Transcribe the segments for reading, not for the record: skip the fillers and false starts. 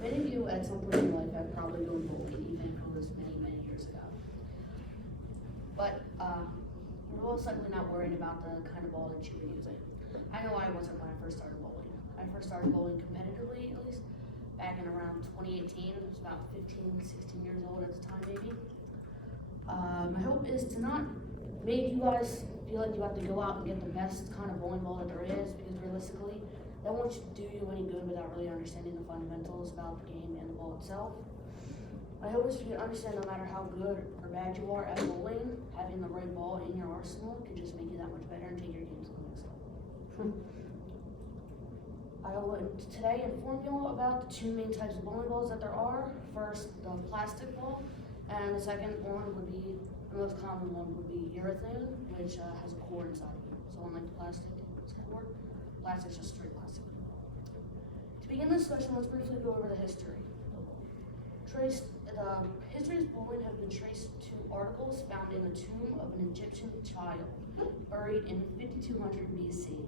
Many of you at some point in your life have probably known bowling, even if it was many, many years ago. But you're most likely not worried about the kind of ball that you were using. I know I wasn't when I first started bowling. I first started bowling competitively, at least, back in around 2018. I was about 15, 16 years old at the time, maybe. My hope is to not make you guys feel like you have to go out and get the best kind of bowling ball that there is, because realistically, that won't do you any good without really understanding the fundamentals about the game and the ball itself. My hope is for you to understand no matter how good or bad you are at bowling, having the right ball in your arsenal can just make you that much better and take your game to the next level. I will today inform you all about the two main types of bowling balls that there are. First, the plastic ball, and the second one would be, the most common one would be urethane, which has a core inside of it. So unlike the plastic, it's a core. Plastic is just straight plastic. To begin this discussion, let's briefly go over the history. The history of bowling has been traced to articles found in the tomb of an Egyptian child buried in 5200 BC.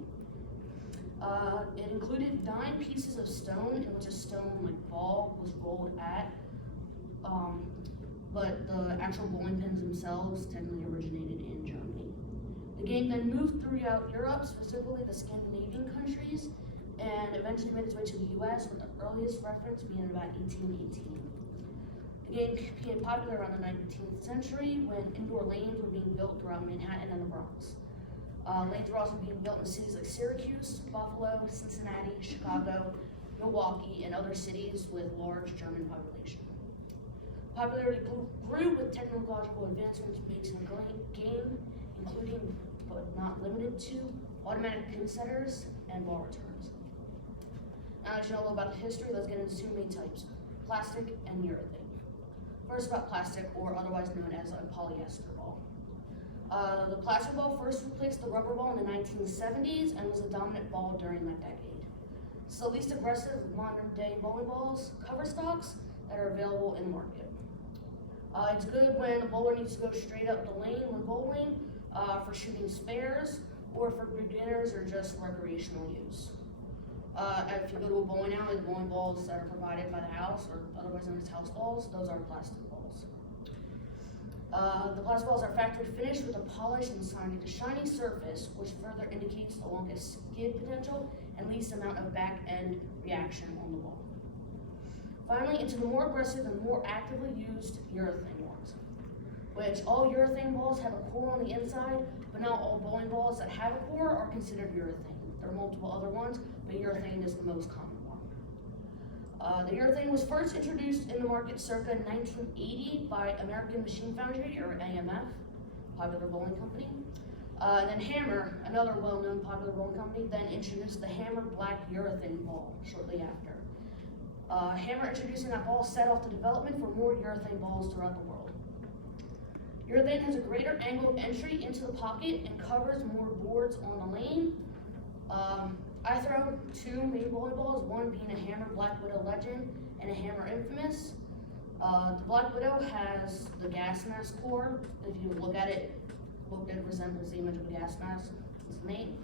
It included 9 pieces of stone in which a stone ball was rolled at, but the actual bowling pins themselves technically originated in Germany. The game then moved throughout Europe, specifically the Scandinavian countries, and eventually made its way to the US, with the earliest reference being about 1818. The game became popular around the 19th century when indoor lanes were being built throughout Manhattan and the Bronx. Lanes were also being built in cities like Syracuse, Buffalo, Cincinnati, Chicago, Milwaukee, and other cities with large German population. Popularity grew with technological advancements made to the game, including, but not limited to, automatic pin setters and ball returners. Now that you know a little about the history, let's get into 2 main types, plastic and urethane. First, about plastic, or otherwise known as a polyester ball. The plastic ball first replaced the rubber ball in the 1970s and was a dominant ball during that decade. It's the least aggressive of modern day bowling balls, cover stocks, that are available in the market. It's good when the bowler needs to go straight up the lane when bowling, for shooting spares, or for beginners or just recreational use. If you go to a bowling alley, the bowling balls that are provided by the house, or otherwise known as house balls, those are plastic balls. The plastic balls are factory finished with a polished and shiny surface, which further indicates the longest skid potential and least amount of back-end reaction on the ball. Finally, into the more aggressive and more actively used urethane ones, which all urethane balls have a core on the inside, but not all bowling balls that have a core are considered urethane. There are multiple other ones, but urethane is the most common one. The urethane was first introduced in the market circa 1980 by American Machine Foundry, or AMF, popular bowling company. Then Hammer, another well-known popular bowling company, then introduced the Hammer Black urethane ball shortly after. Hammer introducing that ball set off the development for more urethane balls throughout the world. Urethane has a greater angle of entry into the pocket and covers more boards on the lane. I throw 2 main bowling balls, one being a Hammer Black Widow Legend and a Hammer Infamous. The Black Widow has the gas mask core. If you look at it resembles the image of a gas mask. It's the name.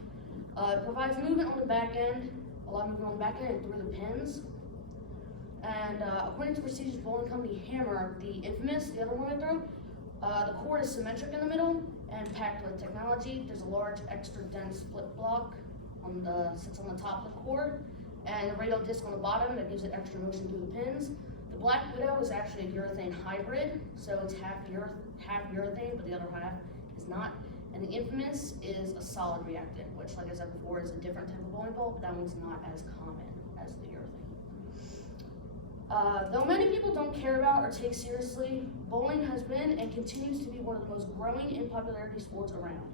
It provides movement on the back end, a lot of movement on the back end and through the pins. And according to prestigious bowling company Hammer, the Infamous, the other one I throw, the core is symmetric in the middle and packed with technology. There's a large extra dense flip block sits on the top of the core, and a radial disc on the bottom that gives it extra motion through the pins. The Black Widow is actually a urethane hybrid, so it's half urethane, but the other half is not. And the Infamous is a solid reactant, which, like I said before, is a different type of bowling ball, but that one's not as common as the urethane. Though many people don't care about or take seriously, bowling has been and continues to be one of the most growing in popularity sports around.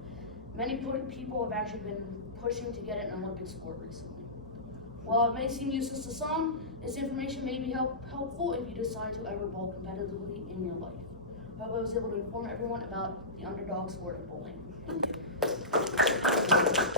Many people have actually been pushing to get it an Olympic sport recently. While it may seem useless to some, this information may be helpful if you decide to ever bowl competitively in your life. I hope I was able to inform everyone about the underdog sport of bowling. Thank you.